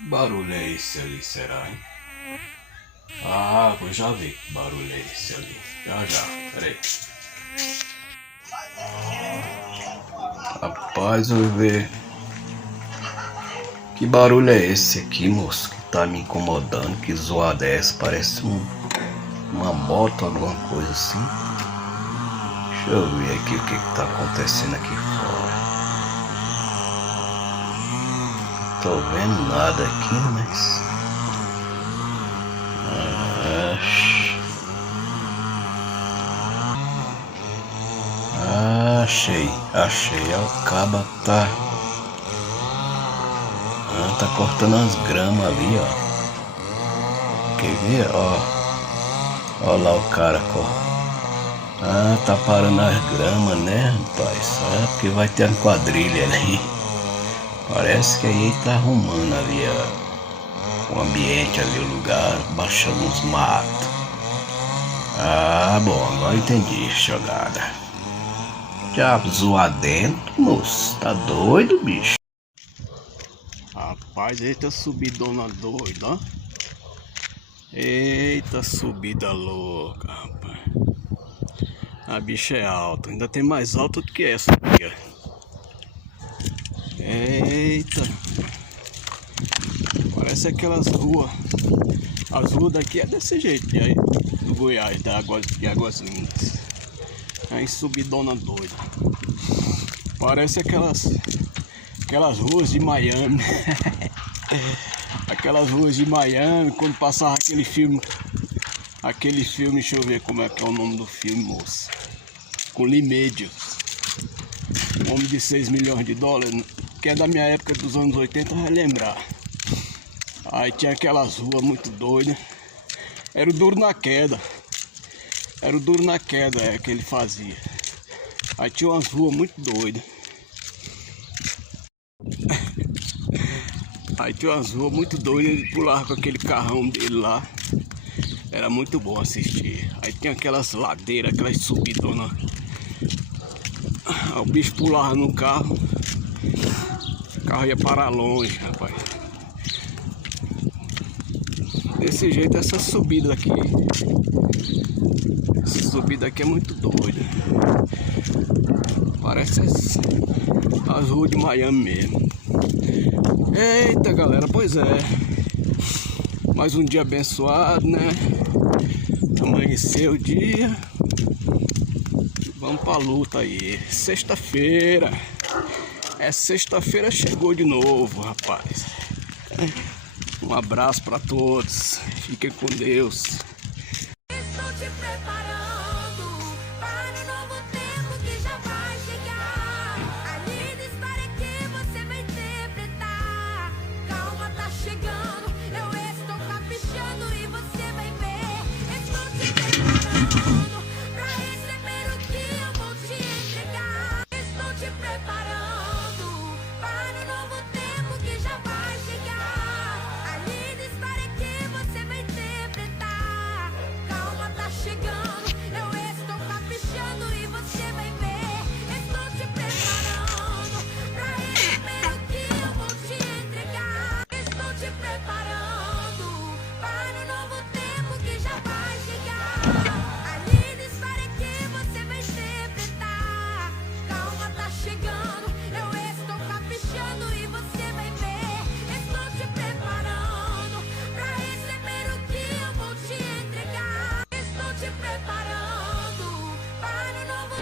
Barulho é esse ali, será, hein? Ah, vou já ver que barulho é esse ali. Já, peraí. Rapaz, vou ver. Que barulho é esse aqui, moço? Que tá me incomodando. Que zoada é essa? Parece uma moto, alguma coisa assim. Deixa eu ver aqui o que tá acontecendo aqui fora. Tô vendo nada aqui, mas... Achei. O caba tá cortando as gramas ali, ó. Quer ver? Ó lá o cara, tá parando as gramas, né, rapaz? Porque vai ter uma quadrilha ali. Parece que aí tá arrumando ali o ambiente ali, o lugar, baixando os matos. Bom, agora entendi, jogada. Já zoar dentro, moço, tá doido, bicho? Rapaz, eita subidona doida, ó. Eita subida louca, rapaz. A bicha é alta, ainda tem mais alta do que essa aqui, ó. Eita. Parece aquelas ruas. As ruas daqui é desse jeito, aí, do Goiás, de Águas Lindas. Aí subidona doida. Parece aquelas ruas de Miami. Aquelas ruas de Miami, quando passava aquele filme, deixa eu ver como é que é o nome do filme, moço. Com Lee Majors. Um homem de 6 milhões de dólares, que é da minha época dos anos 80, vai lembrar. Aí tinha aquelas ruas muito doidas. Era o Duro na Queda. Que ele fazia. Aí tinha umas ruas muito doidas. Ele pulava com aquele carrão dele lá. Era muito bom assistir. Aí tinha aquelas ladeiras, aquelas subidonas. Aí o bicho pulava no carro. O carro ia parar longe, rapaz. Desse jeito, essa subida aqui é muito doida. Parece as ruas de Miami mesmo. Eita, galera, pois é. Mais um dia abençoado, né? Amanheceu o dia. Vamos pra luta aí. Sexta-feira. Sexta-feira chegou de novo, rapaz. Um abraço para todos. Fiquem com Deus. Estou te preparando para o novo tempo que já vai chegar. A linda história que você vai interpretar. Calma, tá chegando. Eu estou caprichando e você vai ver. Estou te preparando para receber o que eu vou te entregar. Estou te preparando para o novo tempo que já vai chegar. Chegando, eu estou caprichando e você vai ver. Estou te preparando pra receber o que eu vou te entregar. Estou te preparando para o novo tempo que já vai chegar. A linda história que você vai interpretar. Calma, tá chegando, eu estou caprichando e você vai ver. Estou te preparando pra receber o que eu vou te entregar. Estou te preparando para o novo